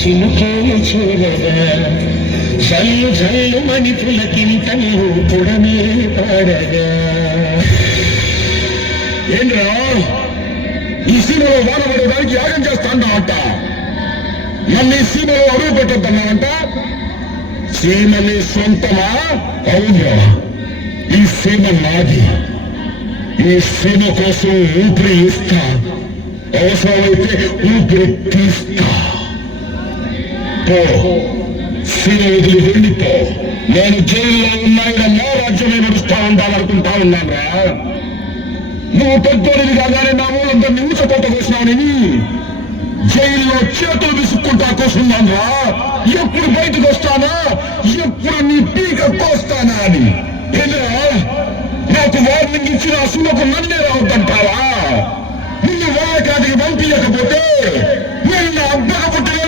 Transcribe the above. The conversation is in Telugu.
చినుకేలు చేరగా జల్లు జల్లు మణిపులకింతలు పుడమే పాడగా. ఏంట్రా ఈ సీమలో వానబడడానికి యాగం చేస్తాడా అంట? నన్ను ఈ సీమలో అడుగు పెట్టొద్దన్నావంట? సీమని సొంతమా? అవునా, ఈ సీమ నాది. ఈ సీమ కోసం ఊపిరి ఇస్తా, అవసరమైతే ఊపిరి తీస్తా. సీమ వదిలి వెళ్ళిపో. నేను జైల్లో ఉన్నాయిన నా రాజ్యమే నడుస్తా ఉండాలనుకుంటా ఉన్నానురా. నువ్వు పెద్దోడివి కాగానే నా ఊళ్ళంతా నిమిషపోత కోసినావని జైల్లో చేతులు విసుక్కుంటా కోసుకున్నానురా. ఎప్పుడు బయటకు వస్తానా, ఎప్పుడు నీ పీక కోస్తానా అని. ఎదురా నాకు వార్నింగ్ ఇచ్చిన అసలుకు నన్నే రావద్దంటావా?